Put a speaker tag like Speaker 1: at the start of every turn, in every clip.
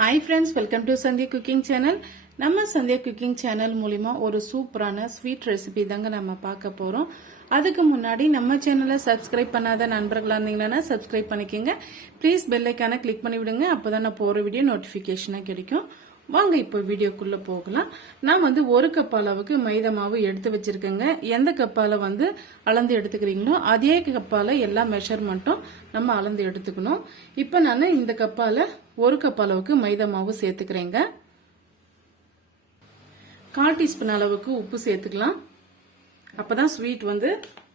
Speaker 1: Hi friends welcome to Sandhya cooking channel நம்ம Sandhya cooking channel மூலிமா ஒரு சூப்பரான ஸ்வீட் ரெசிபி தாங்க நம்ம பார்க்க போகிறோம் அதுக்கு முன்னாடி நம்ம சேனலை சப்ஸ்கிரைப் பண்ணாத நண்பர்களாக இருந்தீங்கன்னா சப்ஸ்கிரைப் பண்ணிக்கோங்க. ப்ளீஸ் பெல்லைக்கான கிளிக் பண்ணி விடுங்க அப்போ தான் நான் போகிற வீடியோ நோட்டிஃபிகேஷனாக கிடைக்கும். வாங்க இப்போ வீடியோக்குள்ளே போகலாம். நான் வந்து ஒரு கப் அளவுக்கு மைதா மாவு எடுத்து வச்சிருக்கேங்க. எந்த கப்பால் வந்து அளந்து எடுத்துக்கிறீங்களோ அதே கப்பால் எல்லா மெஷர்மெண்ட்டும் நம்ம அளந்து எடுத்துக்கணும். இப்போ நான் இந்த கப்பால் ஒரு கப் அளவுக்கு மைதா மாவு சேர்த்துக்கிறேங்க. கால் டீஸ்பூன் அளவுக்கு உப்பு சேர்த்துக்கலாம். அப்பதான் ஸ்வீட் வந்து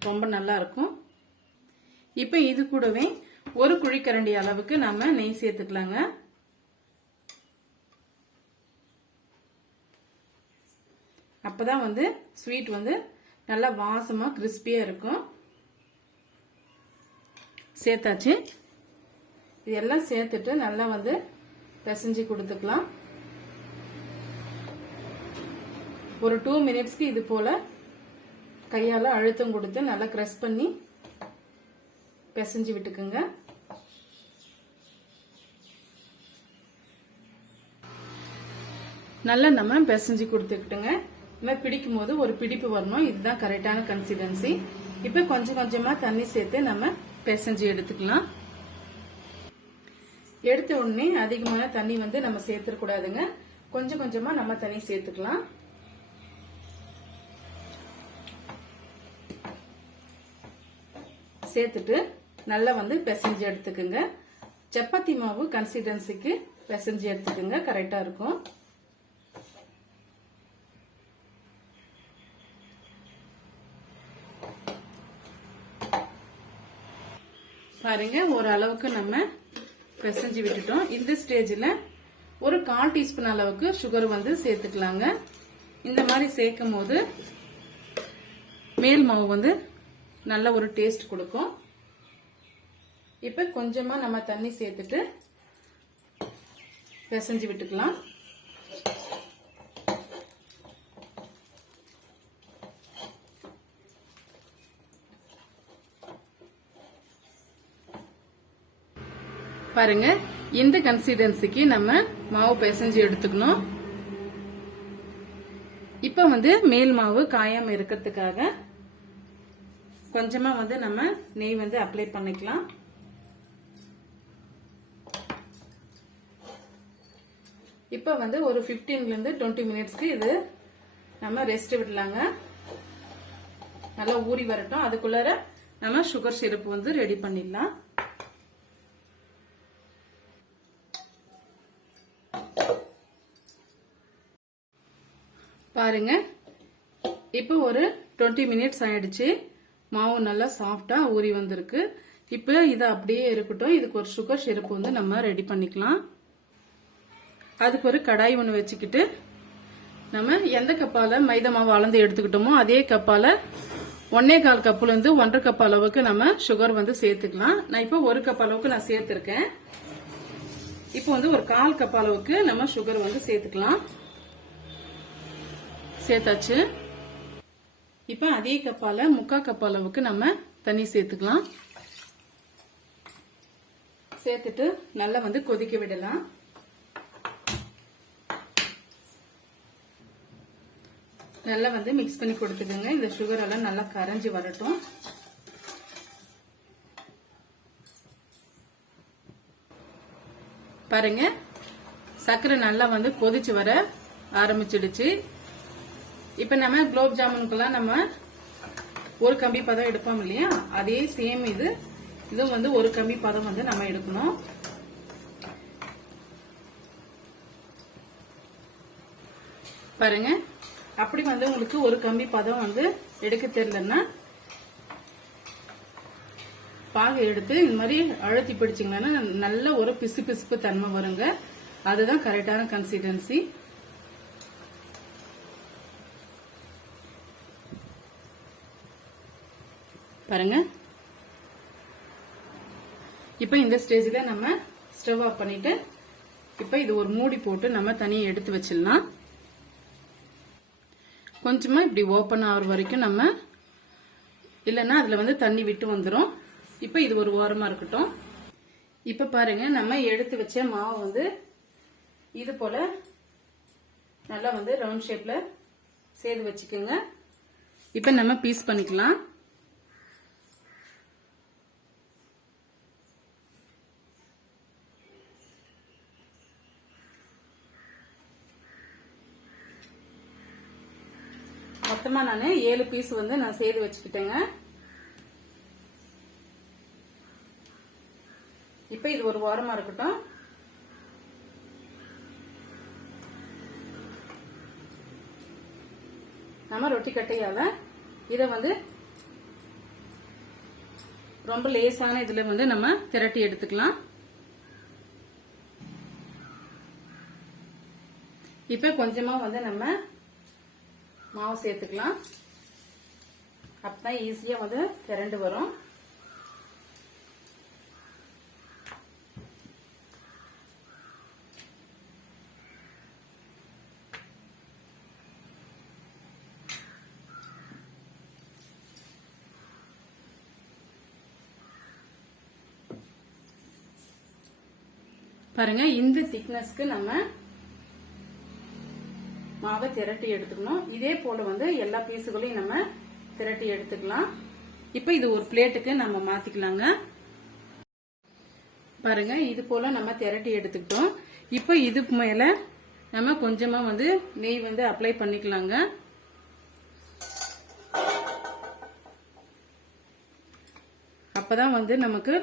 Speaker 1: ரொம்ப நல்லா இருக்கும். இப்போ இது கூடவே ஒரு குழிக்கரண்டி அளவுக்கு நம்ம நெய் சேர்த்துக்கலாங்க. அப்பதான் வந்து ஸ்வீட் வந்து நல்லா வாசமா கிறிஸ்பியா இருக்கும். சேர்த்தாச்சு. இதெல்லாம் சேர்த்துட்டு நல்லா வந்து பிசைஞ்சு கொடுத்துக்கலாம். ஒரு டூ மினிட்ஸ்க்கு இது போல கையால் அழுத்தம் கொடுத்து நல்லா க்ரெஸ் பண்ணி பிசைஞ்சு விட்டுக்குங்க. நல்லா நம்ம பிசைஞ்சு கொடுத்துக்கிட்டுங்க. இந்த மாதிரி பிடிக்கும் போது ஒரு பிடிப்பு வரணும். இதுதான் கரெக்டான கன்சிஸ்டன்சி இப்ப கொஞ்சம் கொஞ்சமா தண்ணி சேர்த்து நம்ம பிசைஞ்சு எடுத்துக்கலாம். எடுத்த உடனே அதிகமான தண்ணி வந்து நம்ம சேர்த்துக்கூடாதுங்க கொஞ்சம் கொஞ்சமா நம்ம தண்ணி சேர்த்துக்கலாம். சேர்த்துட்டு நல்லா வந்து பிசைஞ்சு எடுத்துக்குங்க. சப்பாத்தி மாவு கன்சிஸ்டன்சிக்கு பிசைஞ்சு எடுத்துக்குங்க. கரெக்டா இருக்கும். பாருங்க ஒரு அளவுக்கு நம்ம பிசைஞ்சு விட்டுட்டோம். இந்த ஸ்டேஜில் ஒரு கால் டீஸ்பூன் அளவுக்கு சுகர் வந்து சேர்த்துக்கலாங்க. இந்த மாதிரி சேர்க்கும் போது மேல் மாவு வந்து நல்ல ஒரு டேஸ்ட் கொடுக்கும். இப்போ கொஞ்சமாக நம்ம தண்ணி சேர்த்துட்டு பிசைஞ்சு விட்டுக்கலாம். பாருங்க. இந்த கன்சிஸ்டன்சிக்கு நம்ம மாவு பிசைஞ்சு எடுத்துக்கணும். இப்ப வந்து மேல் மாவு காயாம இருக்கிறதுக்காக கொஞ்சமா வந்து நம்ம நெய் வந்து அப்ளை பண்ணிக்கலாம். இப்ப வந்து ஒரு 15 இருந்து டுவெண்ட்டி மினிட்ஸ்க்கு இது நம்ம ரெஸ்ட் விடலாங்க. நல்லா ஊறி வரட்டும். அதுக்குள்ளார நம்ம சுகர் சிரப் வந்து ரெடி பண்ணிடலாம். பாருங்க. இப்போ ஒரு டுவெண்ட்டி மினிட்ஸ் ஆயிடுச்சு. மாவு நல்லா சாஃப்டா ஊறி வந்திருக்கு. இப்போ இது அப்படியே இருக்கட்டும். இதுக்கு ஒரு சுகர் சிரப்பு வந்து நம்ம ரெடி பண்ணிக்கலாம். அதுக்கு ஒரு கடாய் ஒன்று வச்சுக்கிட்டு நம்ம எந்த கப்பால மைதா மாவு அளந்து எடுத்துக்கிட்டோமோ அதே கப்பால ஒன்னே கால் கப்புலேருந்து ஒன்றரை கப் அளவுக்கு நம்ம சுகர் வந்து சேர்த்துக்கலாம். நான் இப்போ ஒரு கப் அளவுக்கு நான் சேர்த்துருக்கேன். இப்போ வந்து ஒரு கால் கப் அளவுக்கு நம்ம சுகர் வந்து சேர்த்துக்கலாம். சேர்த்தாச்சு. இப்போ அதே கப்பால முக்கா கப் அளவுக்கு நம்ம தண்ணி சேர்த்துக்கலாம். சேர்த்துட்டு நல்லா வந்து கொதிக்க விடலாம். நல்லா வந்து மிக்ஸ் பண்ணி கொடுத்துக்கோங்க. இந்த சுகர் எல்லாம் நல்லா கரைஞ்சி வரட்டும். பாருங்க சர்க்கரை நல்லா வந்து கொதிச்சு வர ஆரம்பிச்சிடுச்சு. இப்ப நம்ம குலோப் ஜாமுனுக்குலாம் நம்ம ஒரு கம்பி பதம் எடுப்போம் இல்லையா? அதே சேம் இது. இதுவும் வந்து ஒரு கம்பி பதம் வந்து நம்ம எடுக்கணும். பாருங்க. அப்படி வந்து உங்களுக்கு ஒரு கம்பி பதம் வந்து எடுக்க தெரியலன்னா பாகை எடுத்து இந்த மாதிரி அழுத்தி பிடிச்சிங்கன்னா நல்ல ஒரு பிசு பிசுப்பு தன்மை வருங்க. அதுதான் கரெக்டான கன்சிஸ்டன்சி பாருங்க. இப்போ இந்த ஸ்டேஜில் நம்ம ஸ்டவ் ஆஃப் பண்ணிட்டு இப்போ இது ஒரு மூடி போட்டு நம்ம தனியாக எடுத்து வச்சிடலாம். கொஞ்சமா இப்படி ஓப்பன் ஆகிற வரைக்கும் நம்ம இல்லைன்னா அதில் வந்து தண்ணி விட்டு வந்துடும் இப்போ இது ஒரு ஓரமாக இருக்கட்டும். இப்போ பாருங்க நம்ம எடுத்து வச்ச மாவு வந்து இது போல நல்லா வந்து ரவுண்ட் ஷேப்ல சேர்த்து வச்சுக்கோங்க. இப்போ நம்ம பீஸ் பண்ணிக்கலாம். மொத்தமா நான் ஏழு பீஸ் வந்து நான் செய்து வச்சுக்கிட்டேங்க. இப்போ இது ஒரு வாரமா இருக்கட்டும். நம்ம ரொட்டி கட்டையால இதை வந்து ரொம்ப லேசான இதுல வந்து நம்ம திரட்டி எடுத்துக்கலாம். இப்ப கொஞ்சமா வந்து நம்ம மாவு சேர்த்துக்கலாம். அப்பதான் ஈஸியா வந்து திரண்டு வரும். பாருங்க இந்த திக்னஸ்க்கு நம்ம மாவை திரட்டி எடுத்துக்கணும். இதே போல வந்து எல்லா பீஸுகளையும் நம்ம திரட்டி எடுத்துக்கலாம். இப்ப இது ஒரு பிளேட்டுக்கு நம்ம மாத்திக்கலாங்க. பாருங்க இது போல நம்ம திரட்டி எடுத்துக்கிட்டோம். இப்போ இதுக்கு மேல நம்ம கொஞ்சமா வந்து நெய் வந்து அப்ளை பண்ணிக்கலாங்க. அப்பதான் வந்து நமக்கு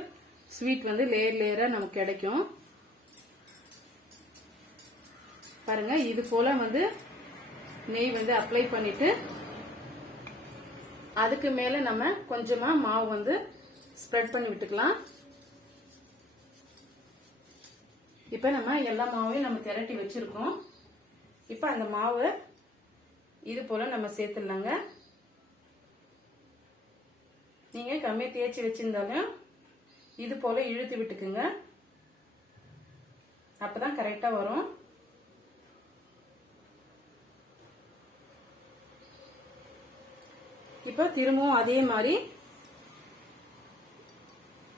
Speaker 1: ஸ்வீட் வந்து லேயர் லேயரா நமக்கு கிடைக்கும். பாருங்க இது போல வந்து நெய் வந்து அப்ளை பண்ணிட்டு அதுக்கு மேல நம்ம கொஞ்சமா மாவு வந்து ஸ்ப்ரெட் பண்ணி விட்டுக்கலாம். இப்ப நம்ம எல்லா மாவையும் நம்ம திரட்டி வச்சிருக்கோம். இப்ப அந்த மாவை இது போல நம்ம சேர்த்துடலாங்க. நீங்க கம்மி தேய்ச்சி வச்சிருந்தாலும் இது போல இழுத்து விட்டுக்குங்க. அப்பதான் கரெக்டா வரும். இப்போ திரும்பவும் அதே மாதிரி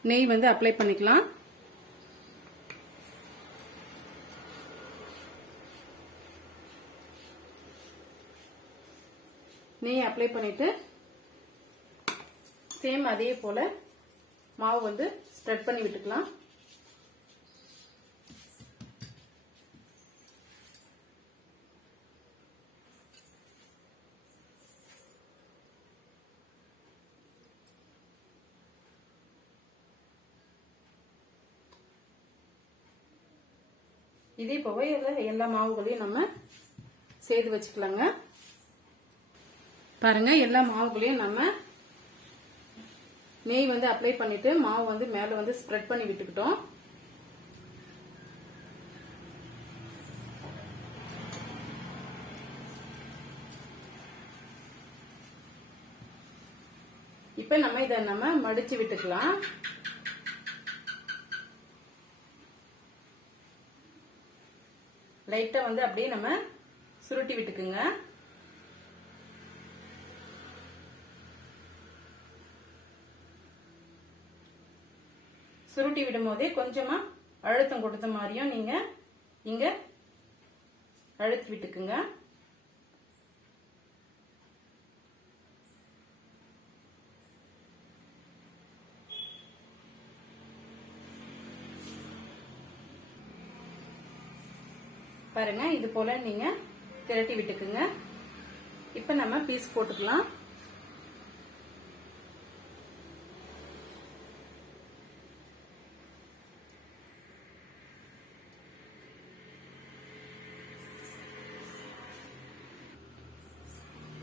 Speaker 1: நெய் வந்து அப்ளை பண்ணிக்கலாம். நெய் அப்ளை பண்ணிட்டு சேம் அதே போல மாவு வந்து ஸ்ப்ரெட் பண்ணி விட்டுக்கலாம். இதே போக எல்லா மாவுகளையும் நம்ம செய்து வச்சுக்கலாங்க. பாருங்க எல்லா மாவுகளையும் நம்ம நெய் வந்து அப்ளை பண்ணிட்டு மாவு வந்து மேல வந்து ஸ்ப்ரெட் பண்ணி விட்டுக்கிட்டோம். இப்ப நம்ம இதை நம்ம மடிச்சு விட்டுக்கலாம். லைட்டா வந்து அப்படியே நம்ம சுருட்டி விட்டுக்குங்க. சுருட்டி விடும் போதே கொஞ்சமா அழுத்தம் கொடுத்த மாதிரியும் நீங்க இங்க அழுத்தி விட்டுக்குங்க. பாருங்க இது போல நீங்க திரட்டி விட்டுக்குங்க. இப்ப நம்ம பீஸ் போட்டுக்கலாம்.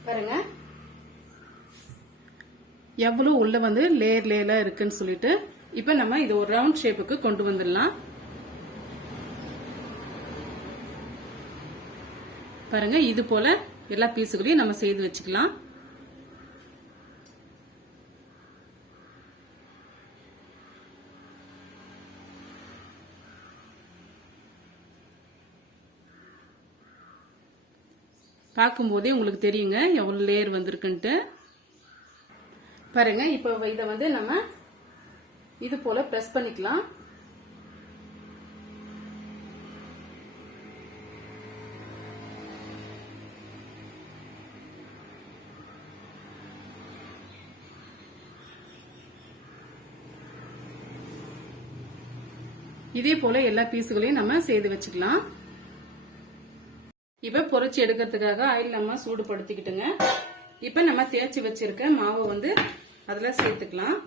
Speaker 1: பாருங்க. எவ்வளவு உள்ள வந்து லேயர் லேயரா இருக்குன்னு சொல்லிட்டு இப்ப நம்ம இது ஒரு ரவுண்ட் ஷேப்புக்கு கொண்டு வந்துடலாம். பாருங்க இது போல எல்லா பீஸுகளையும் நம்ம செய்து வச்சுக்கலாம். பார்க்கும்போதே உங்களுக்கு தெரியுங்க எவ்வளவு லேயர் வந்திருக்குன்ட்டு. பாருங்க இப்போ இதை வந்து நம்ம இது போல பிரஸ் பண்ணிக்கலாம். இதே போல எல்லா பீஸுகளையும் நம்ம செய்து வச்சுக்கலாம். இப்ப பொறிச்சு எடுக்கிறதுக்காக ஆயில் நம்ம சூடுபடுத்திக்கிட்டுங்க. இப்ப நம்ம தேய்ச்சி வச்சிருக்க மாவை வந்து அதுல சேர்த்துக்கலாம்.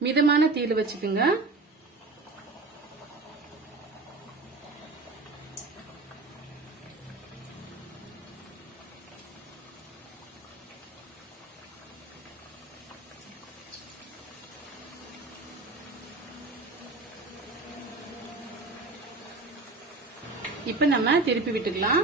Speaker 1: மிதமான தீல வச்சுக்குங்க. இப்போ நம்ம திருப்பி விட்டுக்கலாம்.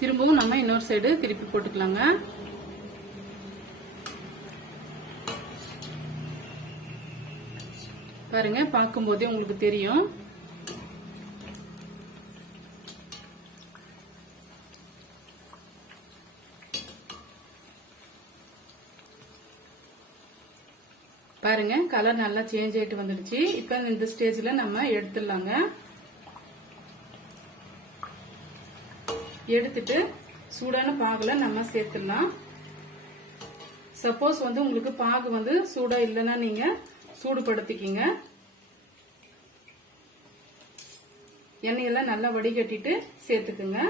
Speaker 1: திரும்பவும் நம்ம இன்னொரு சைடு திருப்பி போட்டுக்கலாங்க. பாருங்க பார்க்கும் போதே உங்களுக்கு தெரியும். பாருங்க கலர் நல்லா சேஞ்ச் ஆயிட்டு வந்துடுச்சு. இப்ப இந்த ஸ்டேஜ்ல நம்ம எடுத்துடலாங்க. எடுத்துட்டு சூடான பாகுல நம்ம சேர்த்துடலாம். சப்போஸ் வந்து உங்களுக்கு பாகு வந்து சூடா இல்லைன்னா நீங்க சூடுபடுத்திக்கிங்க. எண்ணெயெல்லாம் நல்லா வடிகட்டிட்டு சேர்த்துக்குங்க.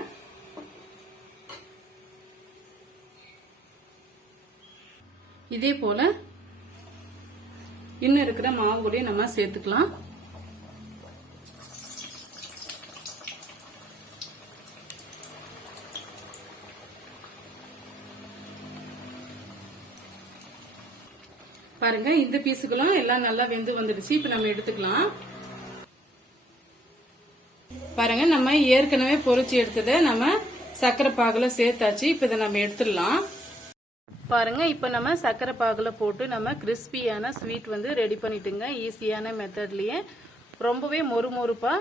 Speaker 1: இதே போல இன்னும் இருக்கிற மாவு கூட நம்ம சேர்த்துக்கலாம். பாருங்க இந்த பீஸுகளும் எல்லாம் நல்லா வெந்து வந்துடுச்சு. இப்ப நம்ம எடுத்துக்கலாம். பாருங்க நம்ம ஏற்கனவே பொரிச்சு எடுத்ததை நம்ம சர்க்கரை பாகுல சேர்த்தாச்சு. இப்ப இதை நம்ம எடுத்துடலாம். பாருங்க இப்போ நம்ம சர்க்கரை பாகுல போட்டு நம்ம கிறிஸ்பியான ஸ்வீட் வந்து ரெடி பண்ணிட்டுங்க. ஈஸியான மெத்தட்லயே ரொம்பவே மொறு மொறுப்பாக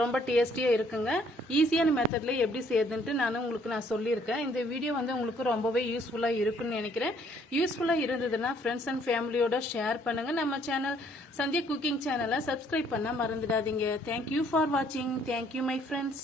Speaker 1: ரொம்ப டேஸ்டியா இருக்குங்க. ஈஸியான மெத்தட்ல எப்படி செய்யுதுன்ட்டு நான் உங்களுக்கு நான் சொல்லியிருக்கேன். இந்த வீடியோ வந்து உங்களுக்கு ரொம்பவே யூஸ்ஃபுல்லா இருக்குன்னு நினைக்கிறேன். யூஸ்ஃபுல்லா இருந்ததுன்னா ஃப்ரெண்ட்ஸ் அண்ட் ஃபேமிலியோட ஷேர் பண்ணுங்க. நம்ம சேனல் சந்தியா குக்கிங் சேனலை சப்ஸ்கிரைப் பண்ண மறந்துடாதீங்க. தேங்க்யூ ஃபார் வாட்சிங் தேங்க்யூ மை ஃப்ரெண்ட்ஸ்